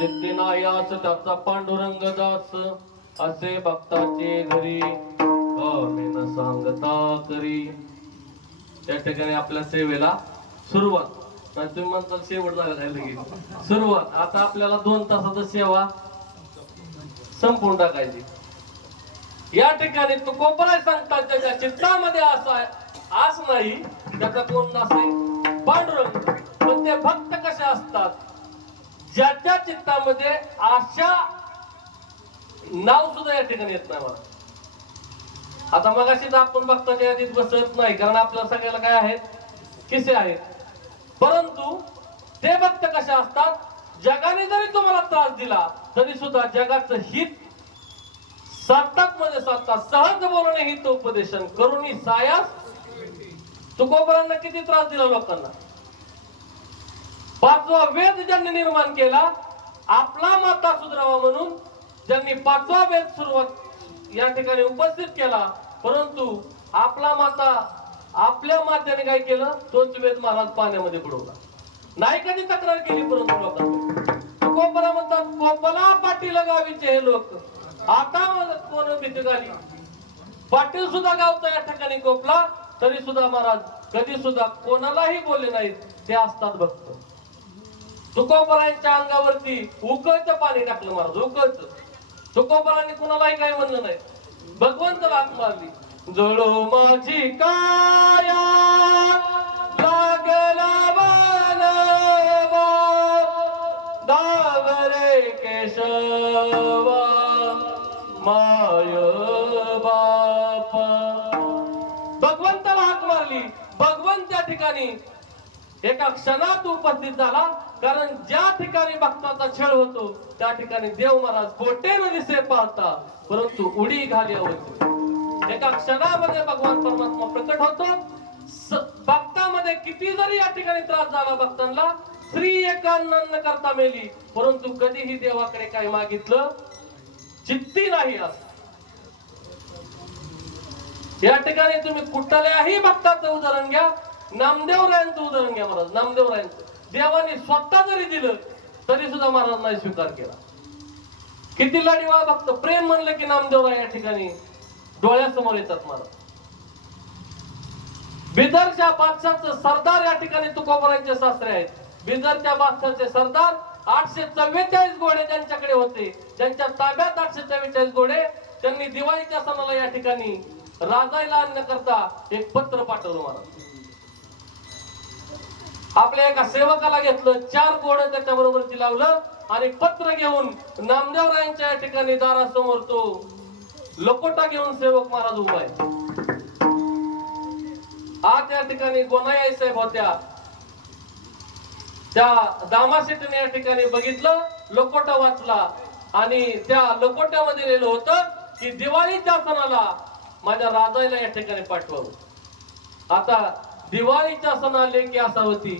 नित्यनायास त्याचा पांडुरंग दास असे भक्ताचे घरी न सांगता करी. त्या ठिकाणी आपल्या सेवेला सुरुवात. तुम्ही म्हणता शेवट झाला नाही लगेच सुरुवात. आता आपल्याला 2 तासाची सेवा संपून टाकायची. या ठिकाणी तुकोबराय सांगतात त्याच्या चित्तामध्ये आस नाही त्याचा कोण नसे पांडुरंग. पण ते भक्त कसे असतात ज्याच्या चित्तामध्ये आशा नाव सुद्धा या ठिकाणी येत नाही. मला आता मगाशीच आपण भक्ताच्या यादीत बसत नाही कारण आपल्या सगळ्याला काय आहेत किसे आहेत. परंतु ते भक्त कसे असतात जगाने जरी तुम्हाला त्रास दिला तरी सुद्धा जगाचं हित साधतात मध्ये साधतात. सहज बोलणे हितोपदेशन करून सायास. तुकोबरांना किती त्रास दिला लोकांना. 5वा वेद ज्यांनी निर्माण केला आपला माता सुधरावा म्हणून ज्यांनी 5वा वेद सुरुवात या ठिकाणी उपस्थित केला. परंतु आपला माता आपल्या मात्याने काय केलं तोच वेद महाराज पाण्यामध्ये बुडवला. नाही कधी तक्रार केली. परंतु लोकांनी तुकोबरा म्हणतात कोपला पाटील गावीचे हे लोक आता कोण भीती झाली. पाटील सुद्धा गावचा या ठिकाणी कोपला तरी सुद्धा महाराज कधी सुद्धा कोणालाही बोलले नाहीत. ते असतात भक्त. तुकोबरांच्या अंगावरती उकळतं पाणी टाकलं महाराज उकळतं. तुकोबरांनी कोणालाही काही म्हणलं नाही. भगवंताला हाक मारली. जळो माझी काया लागला वनवा दावरे केशवा माय बाप. भगवंताला हाक मारली. भगवंत त्या ठिकाणी एका क्षणात उपस्थित झाला. कारण ज्या ठिकाणी भक्ताचा छळ होतो त्या ठिकाणी देव महाराज कोटेने दिसे पाहता परंतु उडी घाल्यावरती एका क्षणामध्ये भगवान परमात्मा प्रकट होतो. भक्तामध्ये किती जरी या ठिकाणी त्रास झाला भक्तांना स्त्री एकान्न करता मेली परंतु कधीही देवाकडे काय मागितलं चित्ती नाही. या ठिकाणी तुम्ही कुठल्याही भक्ताचं उदाहरण घ्या. नामदेवरायांचं उदाहरण घ्या. महाराज नामदेवरायांचं देवाने स्वतः जरी दिलं तरी सुद्धा महाराज नाही स्वीकार केला. किती लाडीवाळा भक्त. प्रेम म्हणलं की नामदेवराय या ठिकाणी डोळ्यासमोर येतात. महाराज बिदरच्या बादशाहचे सरदार या ठिकाणी तुकोबरांचे सासरे आहेत. बिदरच्या बादशाहचे सरदार 844 घोडे ज्यांच्याकडे होते ज्यांच्या ताब्यात 844 घोडे त्यांनी दिवाळीच्या सणाला या ठिकाणी राजायला आणण्याकरता एक पत्र पाठवलं. महाराज आपल्या एका सेवकाला घेतलं 4 घोडे त्याच्या बरोबर लावलं आणि पत्र घेऊन नामदेवरायांच्या या ठिकाणी दारासमोर तो लकोटा घेऊन सेवक महाराज उभा आहे. आज या ठिकाणी गोनाई साहेब होत्या. त्या दामाशेठने या ठिकाणी बघितलं लकोटा वाचला आणि त्या लकोट्यामध्ये लिहिलं होतं की दिवाळीच्या सणाला माझ्या राजाला या ठिकाणी पाठवावं. आता दिवाळीच्या सणाला की असावती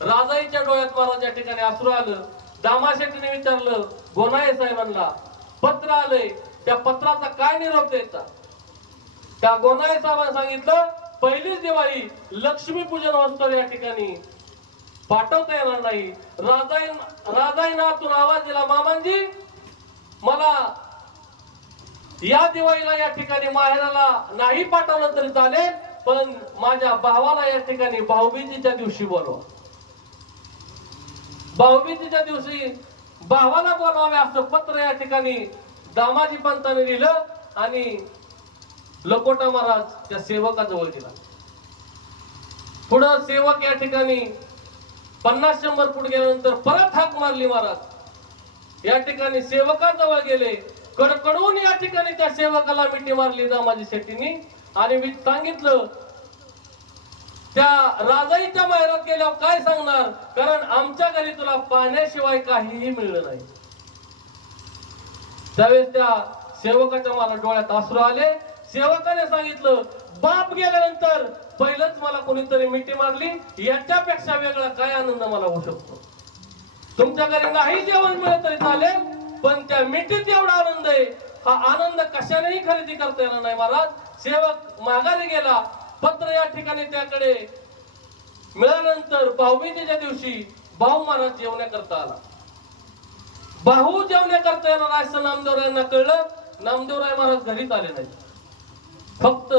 राजाईच्या डोळ्यात महाराज या ठिकाणी अश्रू आलं. दामाशेठीने विचारलं गोनाई साहेबांना पत्र आलंय, त्या पत्राचा काय निरोप द्यायचा? त्या गोनाई साहेबांनी सांगितलं पहिलीच दिवाळी लक्ष्मीपूजन होतं या ठिकाणी पाठवता येणार नाही. राजाईनातून आवाज दिला, मामांजी मला या दिवाळीला या ठिकाणी माहेराला नाही पाठवलं तरी चालेल, पण माझ्या भावाला या ठिकाणी भाऊबीजेच्या दिवशी बोलवा. भाऊबीजेच्या दिवशी भावाला बोलावे असं पत्र या ठिकाणी दामाजी पंतांनी लिहिलं आणि लकोटा महाराज त्या सेवकाजवळ गेला. पुढं सेवक या ठिकाणी 50-100 फूट गेल्यानंतर परत हाक मारली. महाराज या ठिकाणी सेवकाजवळ गेले, कडकडून या ठिकाणी त्या सेवकाला मिठी मारली दामाजी शेट्टींनी आणि मी सांगितलं त्या राजाईच्या माहेरात गेल्यावर काय सांगणार, कारण आमच्या घरी तुला पाण्याशिवाय काहीही मिळलं नाही. त्यावेळेस त्या सेवकाच्या मला डोळ्यात अश्रू आले. सेवकाने सांगितलं बाप गेल्यानंतर पहिलंच मला कोणीतरी मिठी मारली, याच्यापेक्षा वेगळा काय आनंद मला होऊ शकतो. तुमच्या घरी नाही जेवण मिळत तरी चालेल, पण त्या मिठीत एवढा आनंद आहे, हा आनंद कशानेही खरेदी करता येणार नाही. महाराज सेवक माघारी गेला. पत्र या ठिकाणी त्याकडे मिळाल्यानंतर भाऊबीजेच्या दिवशी भाऊ महाराज जेवण्याकरता आला. भाऊ जेवण्याकरता येणार असं नामदेवरायांना कळलं. नामदेवराय महाराज घरीच आले नाही. फक्त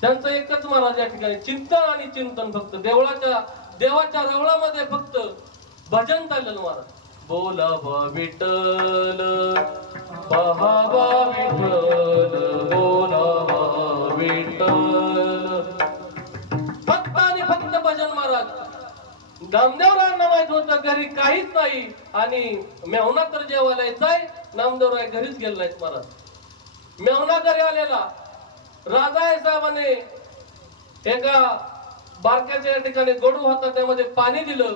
त्यांचं एकच महाराज या ठिकाणी चिंतन आणि चिंतन, फक्त देवाच्या रवळामध्ये फक्त भजन चाललेलं. महाराज बोलावा विठ्ठल पहावा विठ्ठल बोलावा विठ्ठल, फक्त आणि फक्त भजन. महाराज नामदेवरायांना माहित होतं घरी काहीच नाही आणि मेहुणा तर जेवायला येताय, नामदेवराय घरीच गेले नाहीत. महाराज मेहुणा घरी आलेला राजा साहेबांनी एका बारक्याच्या ठिकाणी गडू होता, त्यामध्ये पाणी दिलं.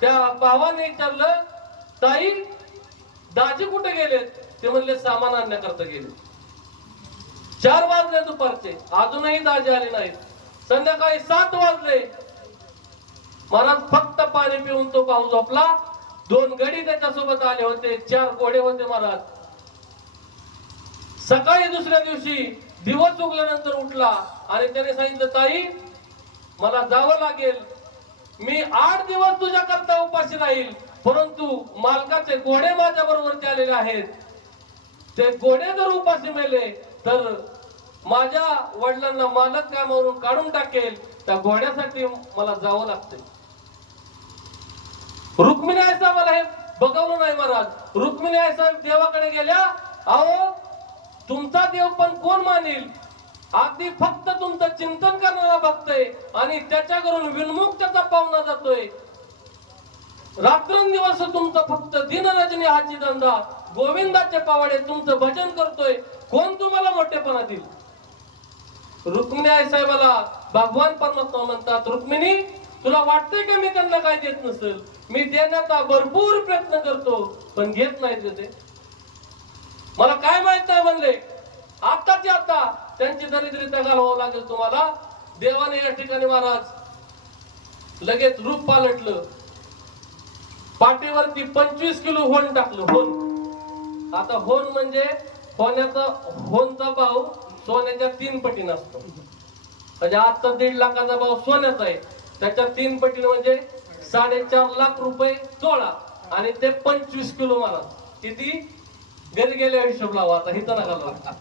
त्या भावाने विचारलं ताई दाजी कुठे गेलेत? ते म्हणले सामान आणण्याकरता गेले. 4 वाजले दुपारचे, अजूनही दाजी आले नाहीत. संध्याकाळी 7 वाजले. महाराज फक्त पाणी पिऊन तो भाऊ झोपला. 2 गडी त्याच्यासोबत आले होते, 4 घोडे होते. महाराज सकाळी दुसऱ्या दिवशी दिवस उगल्यानंतर उठला आणि त्याने सांगितलं ताई मला जावं लागेल, मी 8 दिवस तुझ्या करता उपाशी राहील, परंतु मालकाचे घोडे माझ्या बरोबर आलेले आहेत. ते घोडे जर उपाशी मेले तर माझ्या वडिलांना मालक कामावरून काढून टाकेल. त्या घोड्यासाठी मला जावं लागतंय. रुक्मिणी आई साहेबाला हे बघवलं नाही. महाराज रुक्मिणी आई साहेब देवाकडे गेल्या. अहो तुमचा देव पण कोण मानेल, अगदी फक्त तुमचं चिंतन करणारा भक्त आहे आणि त्याच्याकडून विनमुख त्याचा पावना जातोय. रात्रंदिवस तुमचं फक्त दिनरजनी हाची धंदा, गोविंदाचे पावाडे तुमचं भजन करतोय, कोण तुम्हाला मोठेपणा देईल? रुक्मिणी आई साहेबाला भगवान परमात्मा म्हणतात, रुक्मिणी तुला वाटतंय का मी त्यांना काय देत नसेल? मी देण्याचा भरपूर प्रयत्न करतो, पण घेत नाहीत ते. मला काय माहित नाही म्हणले. आताच्या आता त्यांची दरिद्रता घालवावं लागेल तुम्हाला. देवाने या ठिकाणी महाराज लगेच रूप पालटलं. पाठीवरती 25 किलो होन टाकलं. होन, आता होन म्हणजे होनचा भाव सोन्याच्या 3 पटीने असतो. म्हणजे आता 1.5 लाखाचा भाव सोन्याचा आहे, त्याच्या 3 पटीने म्हणजे 4.5 लाख रुपये तोळा आणि ते 25 किलो. महाराज किती घरी गेल्या हिशोब लावा, आता हिथं नका लावा.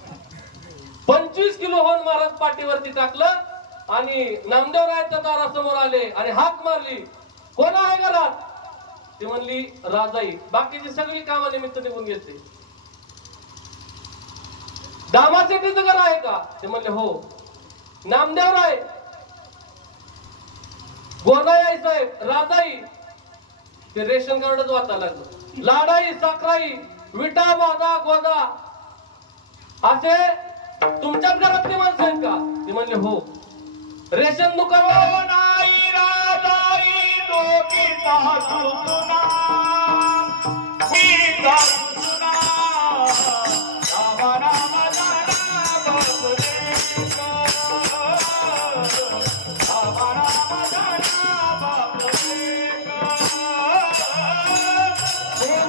25 किलो होन महाराज पाठीवरती टाकलं आणि नामदेवरायांच्या दारासमोर आले आणि हाक मारली, कोण आहे घरात? ती म्हणली राजाई. बाकीची सगळी कामानिमित्त निघून गेले. दामासेठीचं घर आहे का? ते म्हणले हो. नामदेवराय, गोनाई आई साहेब, राजाई, ते रेशन कार्डच वाचायला लागलं. लाडाई, साखराई, विटा, वादा, गोदा असे तुमच्याच घरातली माणसं आहेत का? ते म्हणले हो. रेशन दुकान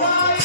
Bye.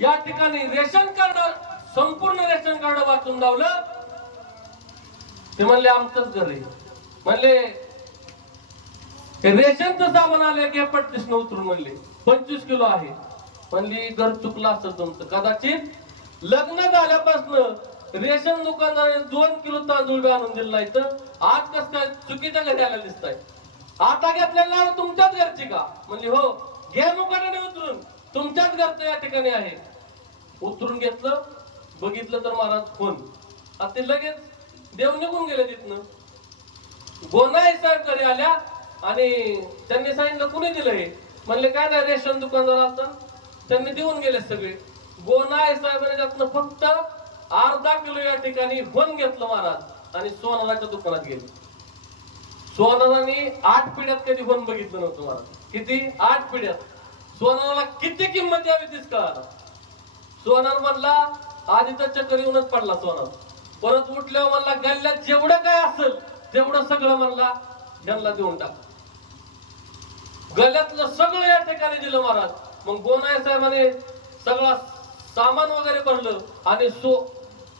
या ठिकाणी रेशन कार्ड, संपूर्ण रेशन कार्ड वाचून लावलं. ते म्हणले आमचंच घर आहे. म्हणले रेशनचं सामान आले की पट्टीसनं उतरून म्हणले 25 किलो आहे. म्हणली घर चुकलं असतं तुमचं. कदाचित लग्न झाल्यापासून रेशन दुकानदाराने 2 किलो तांदूळ बी आणून दिला नाही, तर आज कसं काय चुकीच्या घरी आला दिसताय. आता घेतलेला तुमच्याच घरची का? म्हणली हो. घे मुकाट्याने उतरून, तुमच्याच घरचं या ठिकाणी आहे. उतरून घेतलं, बघितलं तर महाराज फोन. आता ते लगेच देव निघून गेले तिथनं. गोनाई साहेब घरी आल्या आणि त्यांनी सांगितलं कुणी दिलंय? म्हणले काय नाही, रेशन दुकानदार असतात त्यांनी देऊन गेले सगळे. गोनाई साहेबांनी त्यातनं फक्त अर्धा किलो या ठिकाणी फोन घेतलं महाराज आणि सोनाराच्या दुकानात गेले. सोनाराने 8 पिढ्यात कधी फोन बघितलं नव्हतं महाराज. किती? 8 पिढ्यात. सोनाराला किती किंमत यावी तीच कळालं. सोनार म्हणला आधी तर चक्कर येऊनच पडला सोनार. परत उठल्यावर म्हणला गल्ल्यात जेवढं काय असेल तेवढं सगळं म्हणला त्यांना देऊन टाक. गल्ल्यातलं सगळं या ठिकाणी दिलं महाराज. मग गोनाई साहेबांनी सगळा सामान वगैरे भरलं आणि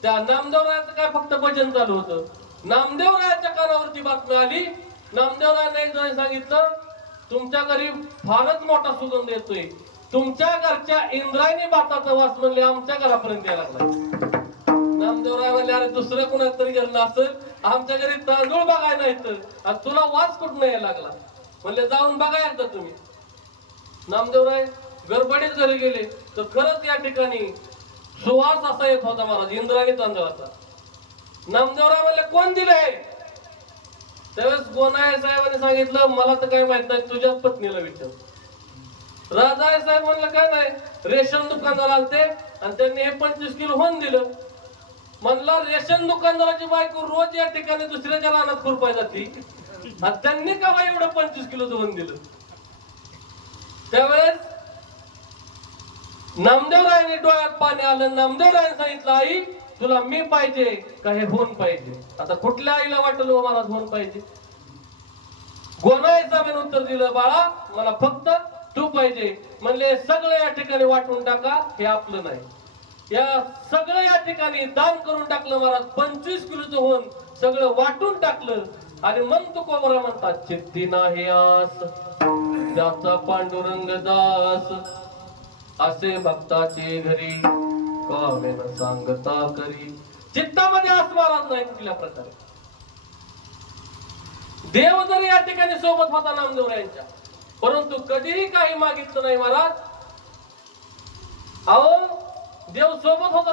त्या नामदेवरायाचं काय फक्त भजन चालू होतं. नामदेवरायाच्या कानावरती बातमी आली. नामदेवरायाने एकदा सांगितलं तुमच्या घरी फारच मोठा सुगंध येतोय. तुमच्या घरच्या इंद्रायणी भाताचा वास म्हणले आमच्या घरापर्यंत यायला लागला. नामदेवराय म्हणले अरे दुसरं कुणाच तरी गेलं असेल, आमच्या घरी तांदूळ बघायला नाही आणि तुला वास कुठं यायला लागला. म्हणले जाऊन बघा एकदा तुम्ही. नामदेवराय गडबडीत घरी गेले तर खरंच या ठिकाणी सुवास असा येत होता महाराज, इंद्रायणी तांदळाचा. नामदेवराय म्हणले कोण दिलंय? त्यावेळेस गोनाई साहेबांनी सांगितलं मला तर काय माहित नाही, तुझ्याच पत्नीला विचार. राजाय साहेब म्हणलं काय नाही, रेशन दुकानदार आलते आणि त्यांनी हे 25 किलो होऊन दिलं. म्हणला रेशन दुकानदाराची बायको रोज या ठिकाणी दुसऱ्याच्या रानात खुरपाय जाती, त्यांनी का एवढं 25 किलोचं होऊन दिलं? त्यावेळेस नामदेवरायाने डोळ्यात पाणी आलं. नामदेवरायाने सांगितलं आई तुला मी पाहिजे का हे होऊन पाहिजे? आता कुठल्या आईला वाटलं महाराज होऊन पाहिजे? गोनाई साहेबांनी उत्तर दिलं बाळा मला फक्त तू पाहिजे. म्हणले सगळं या ठिकाणी वाटून टाका, हे आपलं नाही. या सगळं या ठिकाणी दान करून टाकलं महाराज. 25 किलोचं होऊन सगळं वाटून टाकलं. आणि मग तुकोबरा म्हणतात चित्ती नाही आस त्याचा पांडुरंग दास, असे भक्ताचे घरी कामेन सांगता करी. चित्तामध्ये आस महाराज नाही कुठल्या प्रकारे. देव जरी या ठिकाणी सोबत होता नामदेवरायांच्या, परंतु कधीही काही मागितलं नाही महाराज. अहो देव सोबत होता.